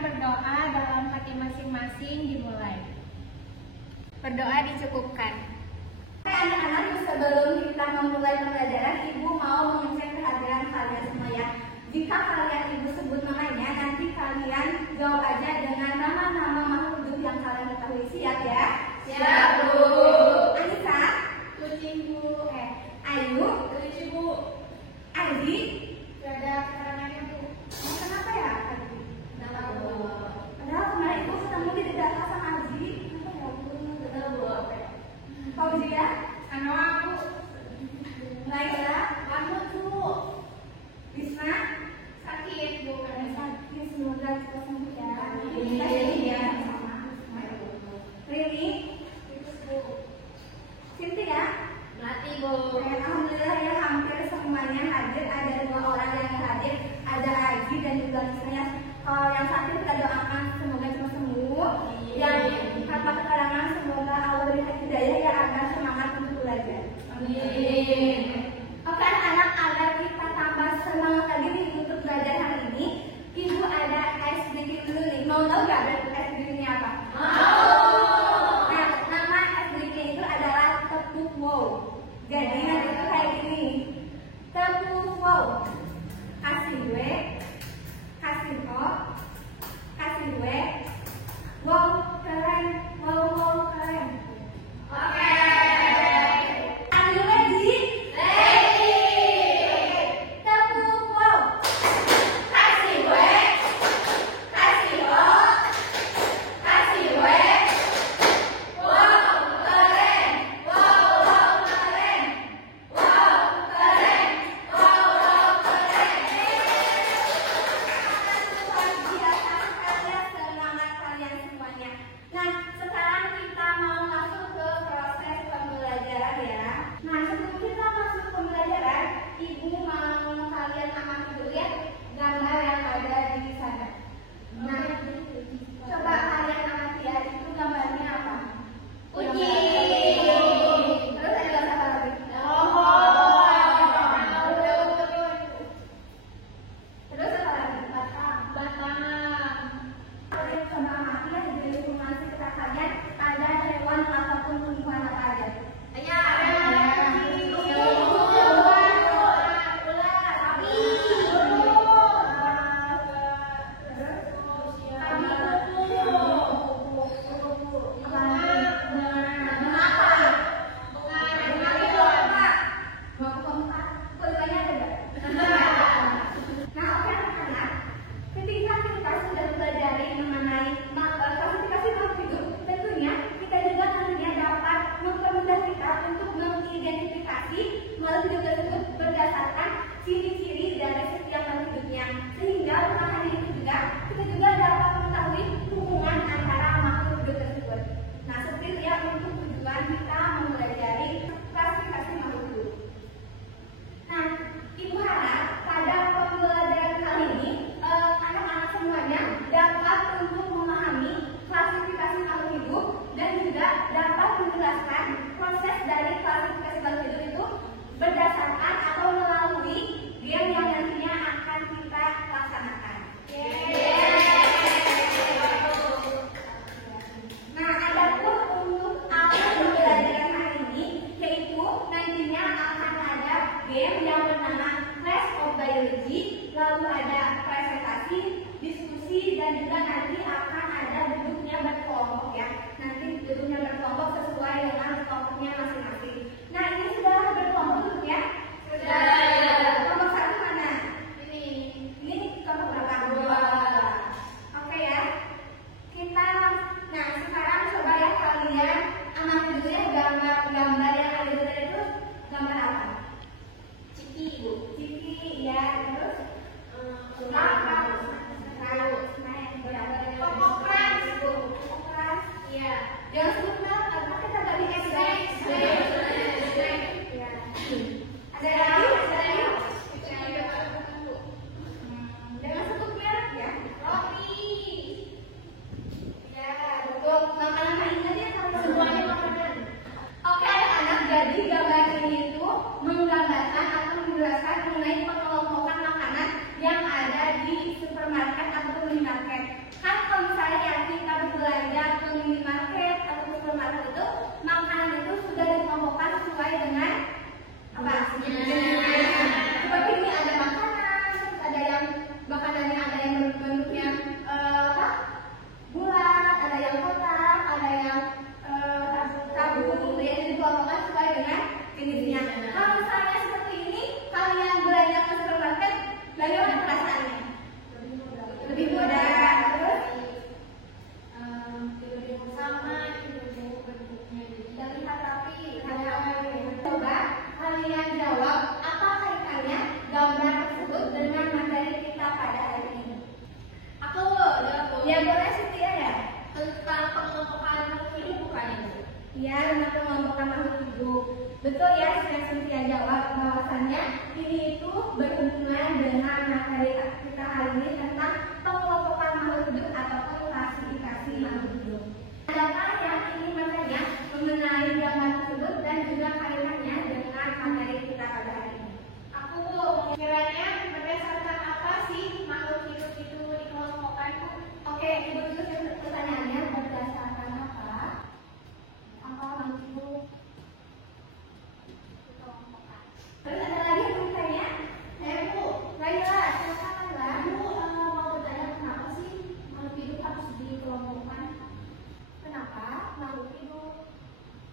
berdoa dalam hati masing-masing dimulai. Berdoa dicukupkan. Anak-anak, sebelum kita memulai pembelajaran, Ibu mau mengecek kehadiran kalian semua ya. Jika kalian Ibu sebut namanya, nanti kalian jawab aja dengan nama-nama makhluk hidup yang kalian ketahui. Siap ya? Siap, Bu. Anissa? Kucing, Bu. Ayu? Kucing, Bu. Adi? Gak ada keterangannya, Bu. Kenapa ya Adi? Kenapa, Bu? Padahal kemarin Ibu ketemu di data sama Adi. Kenapa ya Bu? Betul, Bu. Apa ya? Fauzia? Anoa, Bu. Laila? Kamu, Bu. Bisma? Sakit, Bu. Sakit, semoga cepat sembuh ya. Amin. Ya, sama. Rini? Bu. Cynthia? Mati, Bu. Alhamdulillah ya, hampir semuanya hadir. Ada 2 orang yang hadir, ada Aji dan juga Lisanya. Kalau yang sakit kita doakan semoga cepat sembuh. Yang tanpa kekurangan semoga Allah berikan hidayah ya agar semangat untuk belajar. Amin. Oke anak-anak, agar kita tambah semangat lagi nih untuk belajar hari ini, Ibu ada SDG dulu nih. Mau tahu gak SDG-nya apa? Nah, nama SDG itu adalah tepuk wow. Jadi nanti itu kayak gini. Tepuk wow. Kasih W, kasih O, kasih W. Wow keren, wow keren. Oke. Are you ready? Ready. Tepuk wow. Kasih W. Kasih O. Kasih W. Wow, keren. Wow, keren. Wow, keren. Wow, keren. Luar biasa sekali ya, semangat kalian semuanya. Nah, sekarang kita mau masuk ke proses pembelajaran ya. Nah, sebelum kita masuk ke pembelajaran, Ibu mau kalian amati dulu ya gambar yang ada di sana. Nah, coba kalian amati ya, itu gambarnya apa? Kucing. Terus ada gambar apa lagi? Terus apa lagi? Coba amati ya, di lingkungan sekitar kalian ada hewan ataupun tumbuhan apa aja? Ketika kita sudah belajar mengenai klasifikasi makhluk hidup, tentunya kita juga nantinya dapat mempermudah kita untuk mengidentifikasi makhluk hidup tersebut berdasarkan ciri-ciri dari setiap makhluk hidupnya. Sehingga bukan hanya itu juga, kita juga dapat mengetahui hubungan antara makhluk hidup tersebut. Nah, seperti itu ya untuk tujuan kita mempelajari klasifikasi makhluk hidup. Nah, Ibu harap pada pembelajaran kali ini anak-anak semuanya dapat untuk memahami klasifikasi makhluk hidup dan juga dapat menjelaskan proses dari klasifikasi makhluk hidup itu berdasarkan atau melalui game yang nantinya akan kita laksanakan. Nah, adapun untuk awal pembelajaran hari ini, yaitu nantinya akan ada game yang bernama Clash of Biology, lalu ada presentasi, diskusi, dan juga nanti akan ada duduknya berkelompok ya. Nanti duduknya berkelompok sesuai dengan kelompoknya masing-masing. Nah, ini sudah berkelompok duduknya? Sudah. Kelompok 1 mana? Ini kelompok berapa? 2. Oke ya. Nah sekarang coba ya kalian amati dulu ya gambar yang ada di tadi itu gambar apa? Ciki, Bu. Ciki ya, terus Pokokran, Bu. Pokokran. Iya. Jangan sebut merek karena kita tadi SD. ini itu berhubungan dengan materi kita hari ini tentang pengelompokan makhluk hidup ataupun klasifikasi makhluk hidup. Adakah yang ingin bertanya mengenai gambar tersebut dan juga kaitannya dengan materi kita pada hari ini? Aku kiranya berdasarkan apa sih makhluk hidup itu dikelompokkan, Bu? Oke, ibu dulu pertanyaannya berdasarkan apa? Apa makhluk hidup? Terus ada lagi yang bertanya? Bu, Laila, silakan Laila. Bu mau bertanya kenapa sih makhluk hidup harus dikelompokkan? Kenapa makhluk hidup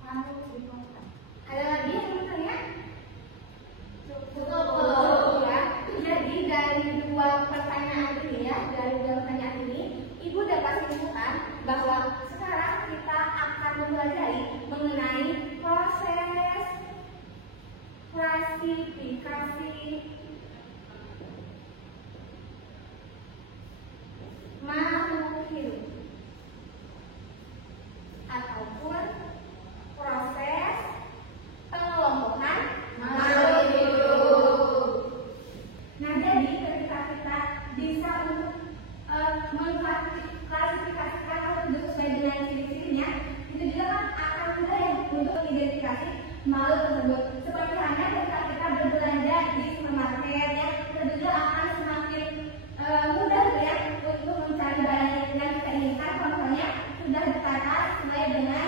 harus dikelompokkan? Ada lagi yang bertanya? Cukup ya. Jadi dari dua pertanyaan ini ya, dari dua pertanyaan ini, Ibu dapat simpulkan bahwa sekarang kita akan mempelajari mengenai proses klasifikasi makhluk hidup ataupun proses pengelompokan makhluk hidup. Nah, jadi ketika kita bisa untuk mengklasifikasikan makhluk hidup sesuai dengan ciri-cirinya, itu juga kan akan mudah ya untuk mengidentifikasi makhluk tersebut. Seperti halnya ketika kita berbelanja di supermarket ya, kita juga akan semakin mudah ya untuk mencari barang yang kita inginkan. Contohnya sudah ditata sesuai dengan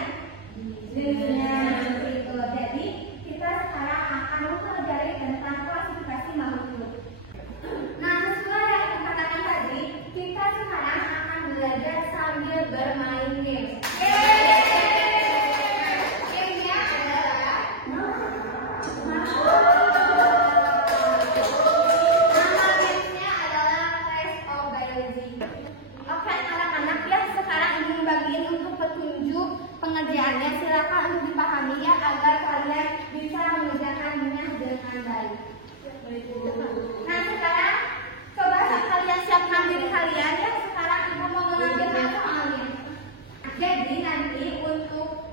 jenisnya seperti itu. Jadi kita sekarang akan mempelajari tentang klasifikasi makhluk hidup. Nah, sesuai yang aku katakan tadi, kita sekarang akan belajar sambil bermain game. Gamenya adalah nama gamenya adalah Test of Biology. Oke, anak-anak ya, sekarang Ibu bagiin untuk petunjuk pengerjaannya. Silakan untuk dipahami ya agar kalian bisa mengerjakannya dengan baik. Nah, sekarang coba kalian siapkan diri kalian ya. Sekarang Ibu mau mengambil soalnya. Jadi nanti untuk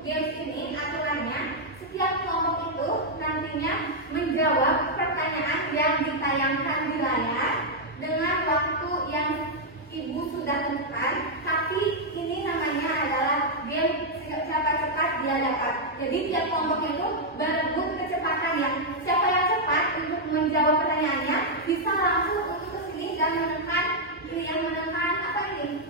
games ini aturannya, setiap kelompok itu nantinya menjawab pertanyaan yang ditayangkan di layar dengan waktu yang Ibu sudah tentukan. Tapi ini namanya adalah game siapa cepat dia dapat. Jadi tiap kelompok itu berebut kecepatan ya. Siapa yang cepat untuk menjawab pertanyaannya bisa langsung untuk ke sini dan menekan apa ini?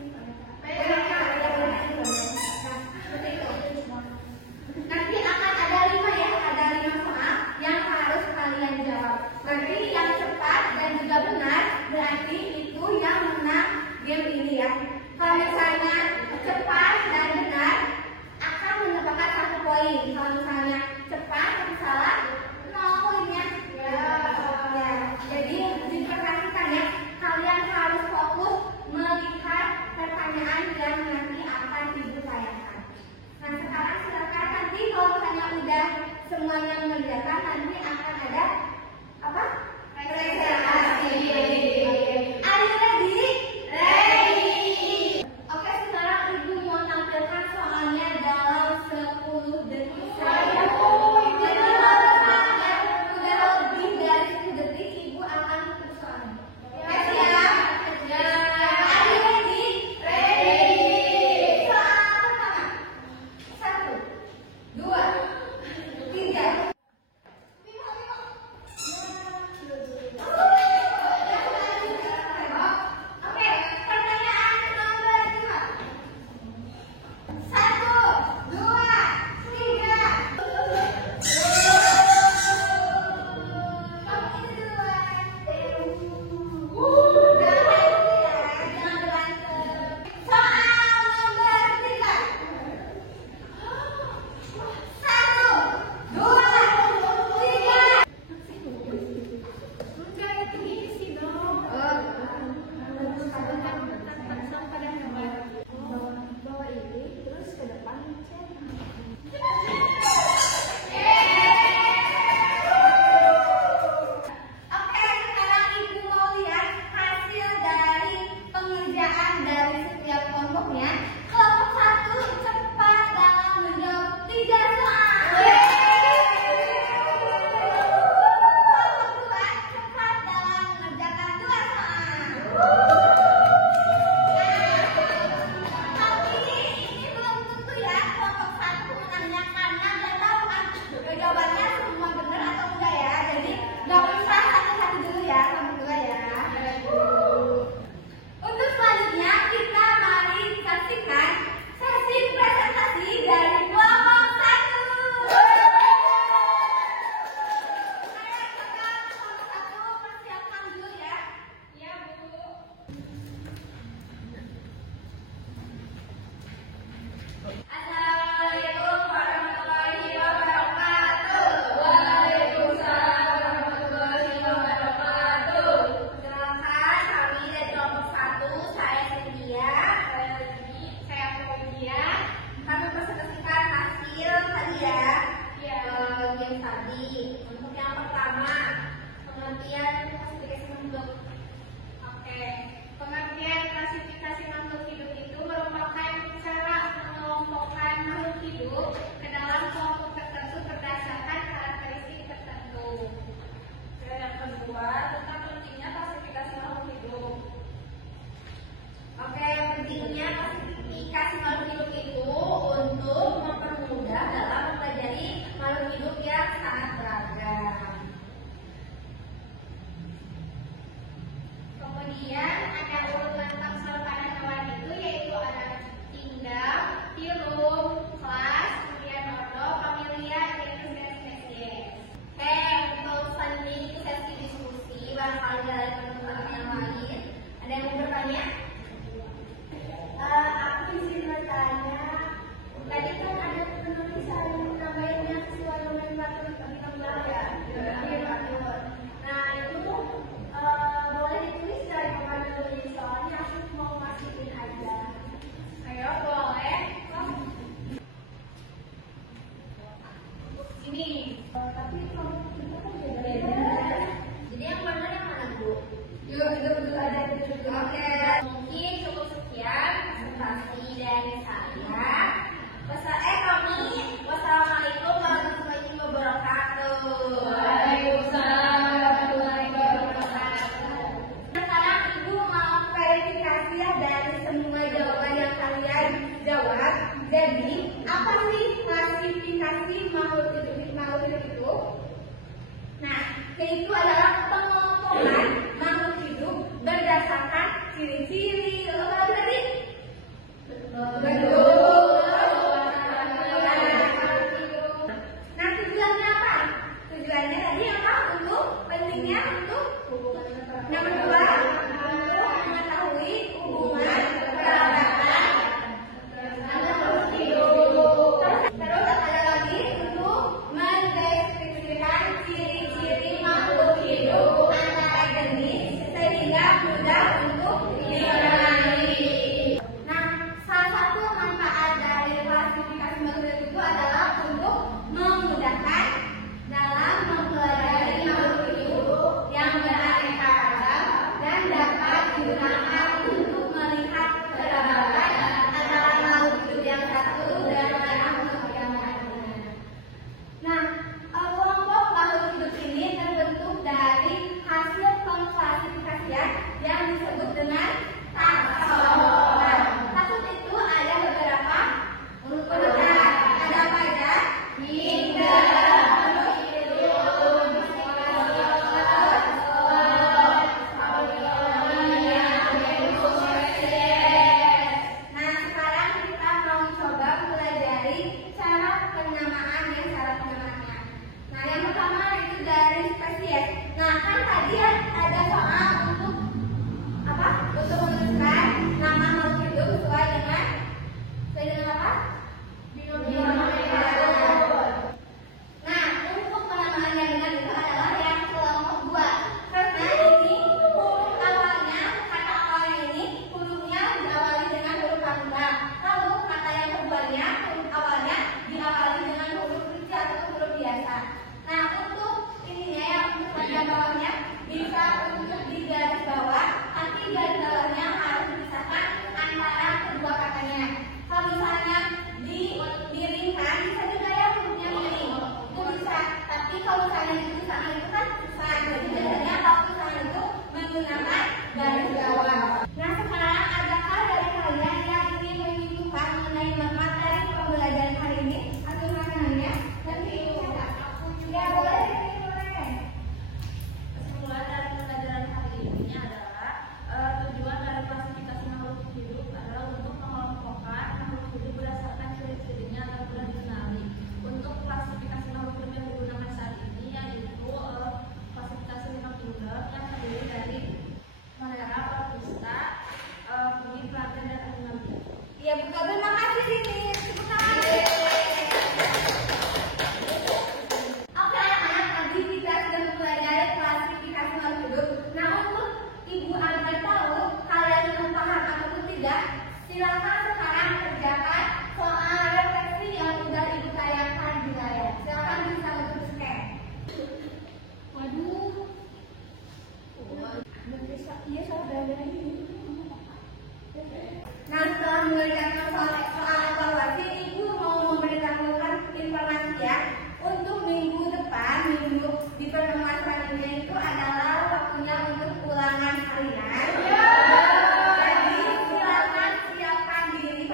Nanti akan ada 5 ya, ada 5 soal yang harus kalian jawab. Nanti yang cepat dan juga benar berarti itu yang menang game ini ya. Kalau misalnya cepat dan benar akan mendapatkan 1 poin. Kalau misalnya cepat tapi salah 0 poinnya. Ya. Jadi diperhatikan ya, kalian harus fokus melihat pertanyaan yang nanti akan Ibu tayangkan. Nah, sekarang silakan nanti kalau misalnya udah semuanya mengerjakan, nanti akan ada apa? Presentasi. Are you ready? Ready. Oke, sekarang Ibu mau tampilkan soalnya dalam 10 detik saja. Jadi kalau misalnya udah lebih dari 10 detik, Ibu akan tutup soalnya. Oke, siap? Ya. Are you ready? Ready. Soal pertama. 1, 2, 3. Oke, pertanyaan nomor 2. 1, 2, 3. Kamu ini duluan. Jangan berantem. Soal nomor 3. 1, 2, 3. Enggak, itu gini sih dong. Bawa ini terus ke depan. Oke, sekarang Ibu mau lihat hasil dari pengerjaan dari setiap kelompoknya. Kelompok 1 cepat dalam menjawab 3 soal. klasifikasi makhluk hidup itu untuk mempermudah dalam mempelajari makhluk hidup yang sangat beragam. Kemudian ada urutan tangsel pada hewan itu, yaitu ada tinggal, filum, kelas, kemudian ordo, familia, genus, dan spesies. Untuk selanjutnya itu sesi diskusi, barangkali dari teman-teman yang lain ada yang mau bertanya? Aku izin bertanya. Tadi kan ada penulisan namanya sesuai nomenklatur kita belajar. Nah itu boleh ditulis dari mana dulu, soalnya aku mau masukin aja. Ayo, boleh. Ini. Tapi kalau kita kan beda-beda. Jadi yang benar yang mana Bu? Yuk kita betul aja. Oke. Mungkin cukup sekian presentasi dari saya. Wassalamualaikum warahmatullahi wabarakatuh. Waalaikumsalam warahmatullahi wabarakatuh. Sekarang Ibu mau verifikasi ya dari semua jawaban yang kalian jawab. Jadi, apa sih klasifikasi makhluk hidup itu? Nah, yaitu adalah pengelompokan makhluk hidup berdasarkan ciri-ciri tadi. Nah, tujuannya apa? Tujuannya tadi apa? Untuk pentingnya untuk yang kedua, untuk mengetahui hubungan peradaban makhluk hidup. Terus ada lagi untuk mendeskripsikan ciri-ciri makhluk hidup antara jenis sehingga mudah untuk dikenali. Nah, salah satu manfaat dari klasifikasi makhluk hidup itu adalah untuk memudahkan dalam mempelajari makhluk hidup yang beraneka ragam dan dapat digunakan untuk melihat perbedaan antara makhluk hidup yang satu dan makhluk yang lainnya. Nah, kelompok makhluk hidup ini terbentuk dari hasil pengklasifikasian yang disebut dengan takson. Takson itu ada beberapa urutan. Ada apa aja? Nah, sekarang kita mau coba pelajari cara penyamaannya. Nah, yang pertama itu dari spesies. Nah, kan tadi ada soal untuk apa? Untuk menuliskan nama makhluk hidup sesuai dengan apa? Nah, untuk penamaannya dengan itu adalah yang kelompok 2. Karena ini huruf awalnya, kata awalnya ini hurufnya diawali dengan huruf panggilan. Lalu kata yang keduanya huruf awalnya diawali dengan huruf kecil atau huruf biasa. Nah, untuk ininya yang untuk bagian bawahnya bisa untuk di garis bawah, tapi garis bawahnya harus dipisahkan antara kedua katanya. Kalau misalnya diringkan bisa juga ya hurufnya miring, itu bisa. Tapi kalau misalnya itu sama itu kan susah. Jadi biasanya kalau misalnya itu menggunakan garis bawah. Nah, sekarang adakah dari kalian yang ingin menunjukkan mengenai materi pembelajaran hari ini atau makanannya? Nanti itu ya boleh. Kesimpulan dari pembelajaran hari ini adalah tujuan dari klasifikasi makhluk hidup adalah untuk mengelompokkan makhluk hidup berdasarkan ciri-cirinya agar mudah dikenali. Untuk klasifikasi makhluk hidup yang digunakan saat ini yaitu klasifikasi 5 kingdom yang terdiri dari Monera, Protista, Bumi, Platen, dan Animalia. Iya, betul. Terima kasih sini. Tepuk tangan. Oke anak-anak, tadi kita sudah mempelajari klasifikasi makhluk hidup. Nah, untuk Ibu agar tahu kalian sudah paham ataupun tidak, silakan sekarang kerjakan soal refleksi yang sudah Ibu tayangkan di layar. Silakan bisa untuk scan. Waduh. Iya, soal belajar ini. Nah, setelah memberikan soal evaluasi, Ibu mau memberitahukan informasi ya. Untuk minggu depan, minggu di pertemuan selanjutnya itu adalah waktunya untuk ulangan harian. Jadi silakan siapkan diri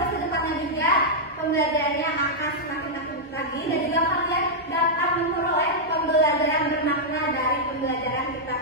masa kedepannya juga pembelajarannya akan semakin aktif lagi dan juga kalian dapat memperoleh pembelajaran bermakna dari pembelajaran kita